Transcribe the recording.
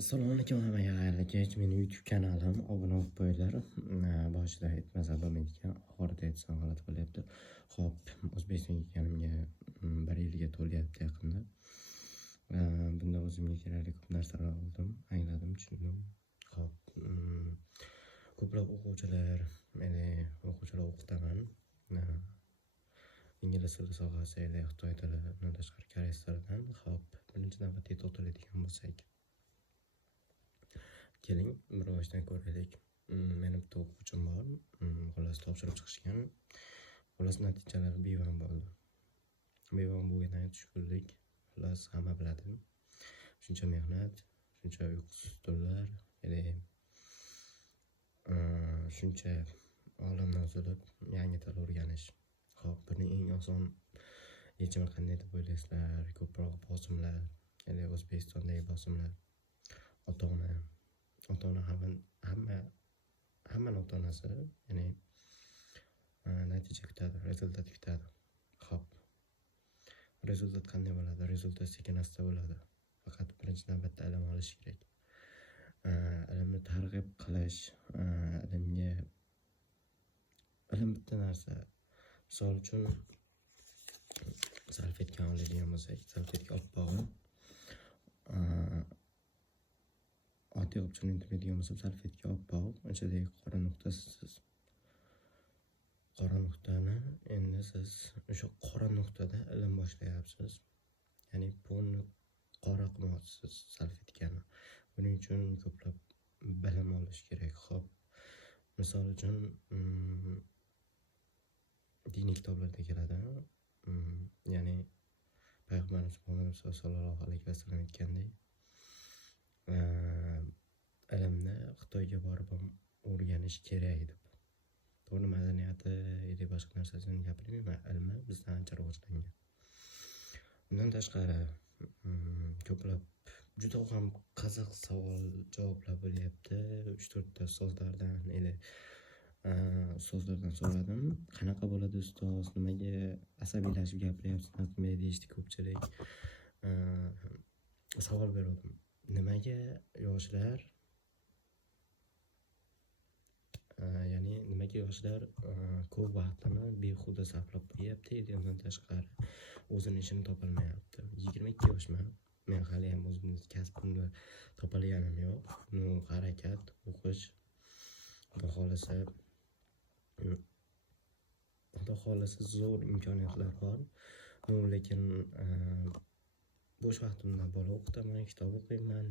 Assalomu alaykum hammaga, xayrli kech. Meni YouTube kanalim obuna bo'lib qo'yinglar. Boshida aytmasa bo'lmaydigan, oxirida aytsam g'alati bo'lyapti. Xo'p, O'zbekistonga kelganimga 1 yilga to'lyapti yaqinda. Bunda o'zimga kerakli ko'p narsalar oldim, angladim, tushundim. Xo'p, ko'plab o'quvchilar o'qitaman. Ingliz tili sohasi, Xitoy tili, undan tashqari koreys tilidan. Xo'p, birinchi navbatda to'xtaladigan bo'lsak, keling, bir boshdan ko'raylik. Meni bitta o'quvchim bor. Xullas topshirib chiqishgan. Xullas natijalari B1 bo'ldi. B1 bo'lganidan tushkunlik. Xullas hamma biladi. Shuncha mehnat, shuncha uyqusiz tunlar, shuncha olamdan o'zilib yangi til o'rganish. Xo'p, buning eng oson yechimi qanday deb o'ylaysizlar? Ko'proq bosimlar, O'zbekistondagi bosimlar. Ota-ona hamma ota-onasi, natija kutadi, rezultat kutadi. Xo'p, rezultat qanday bo'ladi? Rezultat sekin-asta bo'ladi. Faqat birinchi navbatda ilm olish kerak. Ilmni targ'ib qilish, ilm bitta narsa. Misol uchun salfetka oladigan bo'lsak, salfetka oppoq. Oddiy olib tushuntiradigan bo'lsam, salfetka oppoq, ichidagi qora nuqtasiz. Qora nuqtani endi siz o'sha qora nuqtada ilm boshlayapsiz. Ya'ni buni qora qilmoqchisiz salfetkani. Buning uchun ko'plab bilim olish kerak. Xo'p, misol uchun diniy kitoblarda keladi. Ya'ni Payg'ambarimiz Muhammad sollallohu alayhi vasallam aytgandek, ilmni Xitoyga borib o'rganish kerak deb. To'g'ri, madaniyati boshqa narsasini gapirmayman, ilmi bizdan ancha rivojlangan. Undan tashqari ko'plab juda ham qiziq savol-javoblar bo'lyapti. 3-4 ta ustozlardan so'radim. Qanaqa bo'ladi ustoz? Nimaga asabiylashib gapiryapsiz? Nima deyishdi ko'pchilik. Savol berdim. Nimaga yoshlar ko'p vaqtini behuda sarflab qo'yapti, undan tashqari o'zini ishini topolmayapti. 22 yoshman. Men hali ham o'zimni kasbimni topolganim yo'q. Harakat, o'qish, Xudo xohlasa zo'r imkoniyatlar bor. Lekin bo'sh vaqtimda bola o'qitaman, kitob o'qiyman.